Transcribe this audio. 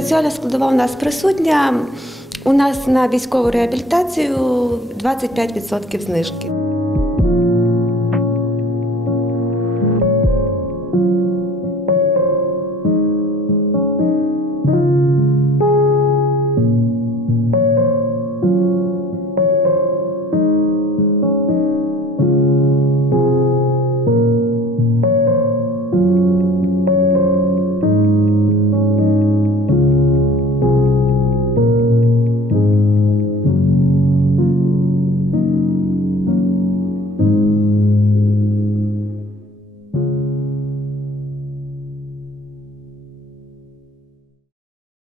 Соціальна складова у нас присутня. У нас на військову реабілітацію 25% знижки.